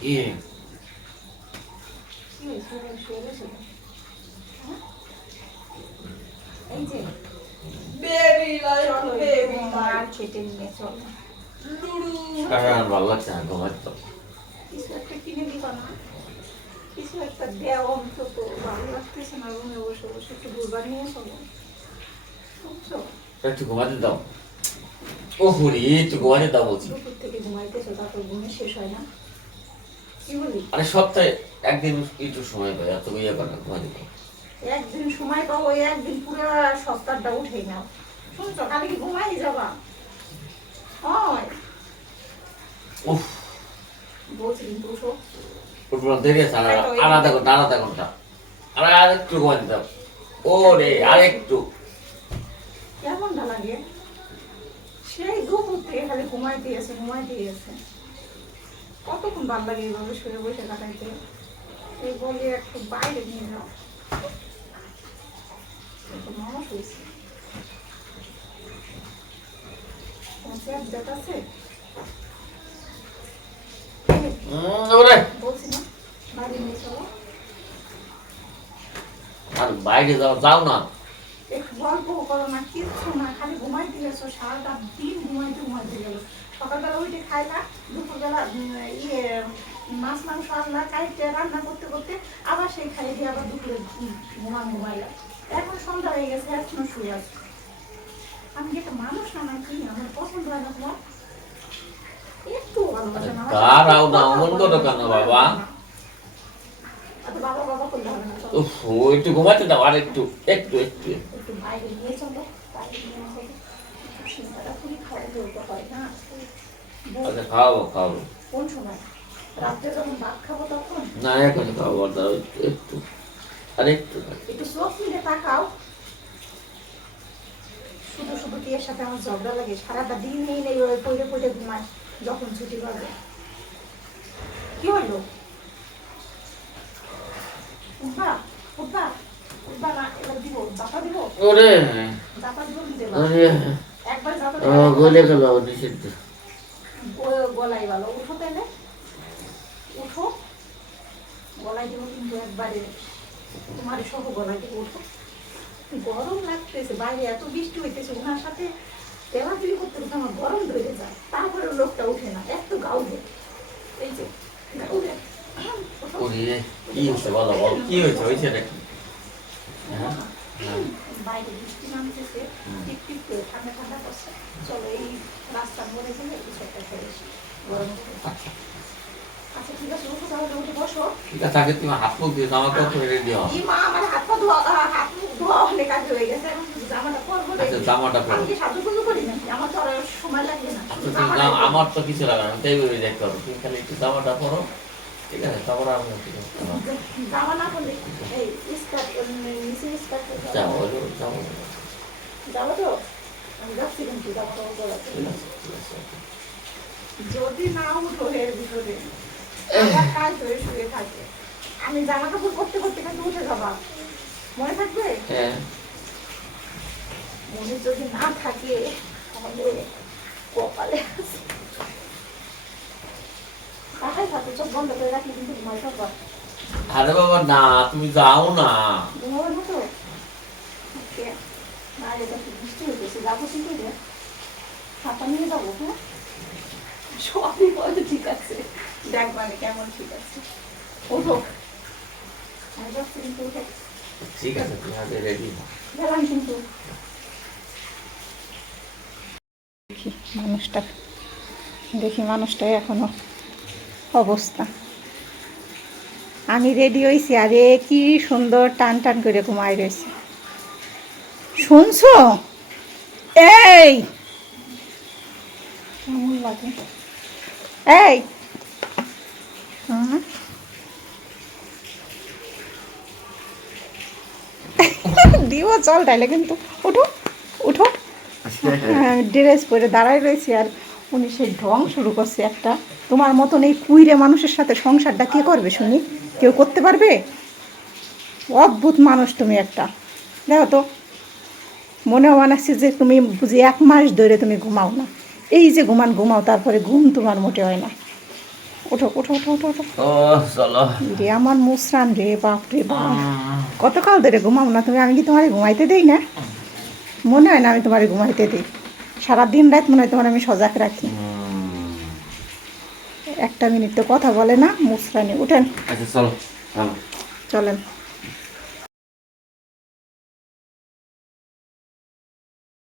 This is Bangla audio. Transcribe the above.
কি এই যে বেবি লাইক বেবি লাইক মার্কেটে নিয়ে চলো, সারা রাত ভালো লাগছে না, ঘুমাতে তো। কিছু একটা কিনে দিবা না? কিছু একটা দেওয়া অন্তত, ভালো লাগতেছে না রুমে বসে বসে, একটু ঘুরবার নিয়ে চলো, বুঝছো? একটু ঘুমাতে দাও। ও হরি, একটু ঘুমাতে দাও বলছি। দুপুর থেকে ঘুমাইতেছো, তারপর ঘুমে শেষ হয় না, কি বলি? আরে সপ্তাহে একদিন একটু সময় পাই, এত ইয়ে করে না, ঘুমাতে দাও। একদিন সময় পাবো, একদিন পুরো সপ্তাহটা উঠেই নাও, শুনছো? কালকে কি ঘুমাই যাবা? হয় উফ, বলছি কিন্তু উঠো। উঠবো না, দেরি আছে, আর আধা ঘন্টা, আর আধা ঘন্টা। আর একটু ঘুমাতে দাও। ও রে, আর একটু। কেমনটা লাগে? সেই দুপুর থেকে খালি ঘুমাইতে গেছে, ঘুমাইতে গেছে। কতক্ষণ ভালো লাগে এইভাবে শুয়ে বসে কাটাইতে? এই বলি একটু বাইরে নিয়ে যাও, একটু মানুষ হয়েছে। আছে ওরে, বলছি না, বাইরে নিয়ে চলো, আর বাইরে যাও, যাও না। একটু গল্প করো না, কিচ্ছু না, খালি ঘুমাইতে গেছো, সারাটা দিন ঘুমাইতে ঘুমাইতে গেলো। সকালবেলা উঠে খাই না, দুপুরবেলা ইয়ে মাছ মাংস আনলা, কাইটে রান্না করতে করতে আবার সেই খাই দিয়ে আবার দুপুরে ঘুমাইলাম। এখন সন্ধ্যা হয়ে গেছে, এখনো শুয়ে আছো। আমি কি একটা মানুষ না নাকি? আমার পছন্দ হয় না তোমার? একটু ভালোবাসা না? দাঁড়াও না, অমন করো কেন বাবা? বাবা বাবা করলে হবে না, চলো। উফ, একটু ঘুমাতে দাও, আর একটু, একটু একটু। একটু বাইরে নিয়ে চলো, বাইরে নিয়ে চলো, একটু সিঙ্গারা পুরি খাওয়া বলতে হয় না? আচ্ছা, খাওয়াবো খাওয়াবো। কোন সময়? রাত্রে যখন ভাত খাবো তখন? না, এখন খাওয়াবো, দাও একটু, আর একটু। একটু চোখ মিলে তাকাও। শুধু শুধু বিয়ের সাথে আমার ঝগড়া লাগে, সারাটা দিন এই নেই, ওই পড়ে পড়ে ঘুমায় যখন ছুটি পাবে। কি হলো? উঠবা উঠবা উঠবা না? এবার দিব, দাপা দিব, ওরে, দাপা দিব, কি দেবা? ওরে, একবার দাপা গলে গেল নিষিদ্ধ। গলাই ভালো, উঠো তাহলে, উঠো, গলায় দেবো কিন্তু একবারে, তোমার সহ গলায় দেবো, উঠো। গরম লাগতেছে বাইরে, এত বৃষ্টি হইতেছে, ওনার সাথে তেলাতুলি করতে করতে আমার গরম ধরে যায়, তারপরে লোকটা উঠে না, এত গাউ দেয়। এই যে গাউ দেয়। ওরে, কি হয়েছে বলো, বল কি হয়েছে, হয়েছে নাকি? হ্যাঁ, হ্যাঁ। বাইরে বৃষ্টি নামতেছে, টিপ টিপ করে ঠান্ডা ঠান্ডা করছে, চলো এই রাস্তার মোড়ে গেলে কিছু একটা খেয়ে আসি, গরম উঠে। আচ্ছা, আচ্ছা ঠিক আছে, উঠো তাহলে, উঠে বসো। ঠিক আছে, আগে তুমি হাত মুখ দিয়ে জামা কাপড় রেডি হও। এই মা, আমার হাত পা ধোয়া, হাত মুখ ধোয়া অনেক আগে হয়ে গেছে, এখন শুধু জামাটা পরবো। আচ্ছা, জামাটা পরো। আমি কি সাজুগুজু করি নাকি? আমার তো আর সময় লাগবে না, শুধু আচ্ছা, জামাটাই পরবো। আমার তো কিছু লাগে না, আমি তাই ভেবে দেখতে পারবো, তুমি খালি একটু জামাটা পরো, ঠিক আছে, তারপর আমি একটু করতে পারবো। জামা না পরলে এই স্কার্ট, নিচে স্কার্ট যাও, যাও, যাবো তো, আমি যাচ্ছি কিন্তু জামাটা পরাতে। ঠিক আছে, ঠিক আছে। যদি না উঠো এর ভিতরে, আমার কাজ হয়ে শুয়ে থাকে, আমি জামা কাপড় করতে করতে কিন্তু উঠে যাবা, মনে থাকবে? হ্যাঁ, মনে যদি না থাকে তাহলে কপালে আছে। তাকাই থাকো, চোখ বন্ধ করে রাখলে কিন্তু ঘুমাই থাকবা। আরে বাবা না, তুমি যাও না। ঘুমাবার মতো ওকে, না এটা কি বৃষ্টি হইতেছে, যাবো কিন্তু রে, ছাতা নিয়ে যাবো, হ্যাঁ সবই বলে ঠিক আছে, দেখ মানে কেমন ঠিক আছে, ওঠো, আমি যাচ্ছি কিন্তু, উঠে ঠিক আছে, তুমি আগে রেডি হও। গেলাম কিন্তু। মানুষটা দেখি, মানুষটা এখনো অবস্থা। আমি রেডি হয়েছি, আরে কি সুন্দর টান টান করে ঘুমাই রয়েছে, শুনছো? এই কেমন লাগে? এই দিব চল তাইলে কিন্তু, উঠো উঠো। ড্রেস পরে দাঁড়াই রয়েছি, আর উনি সেই ঢং শুরু করছে একটা। তোমার মতন এই কুইরে মানুষের সাথে সংসারটা কে করবে শুনি? কেউ করতে পারবে? অদ্ভুত মানুষ তুমি একটা। দেখো তো, মনেও বানাচ্ছি যে তুমি বুঝি 1 মাস ধরে তুমি ঘুমাও না, এই যে ঘুমাও, তারপরে ঘুম তোমার মোটে হয় না। 1 মাস ধরে তুমি ঘুমাও না, তারপরে ঘুম তোমার মোটে হয় না। ওঠো ওঠো ওঠো ওঠো ওঠো। ও চলো। রে আমার মুসরান রে, বাপ রে বাপ, কতকাল ধরে ঘুমাবো না তুমি? আমি কি তোমার ঘুমাইতে দেই না? মনে হয় না আমি তোমার ঘুমাইতে দিই, সারাদিন রাত মনে হয় তোমার আমি সজাগ রাখি। একটা মিনিট তো কথা বলে না মুসরানি। উঠেন, আচ্ছা চলো চলো। চলেন।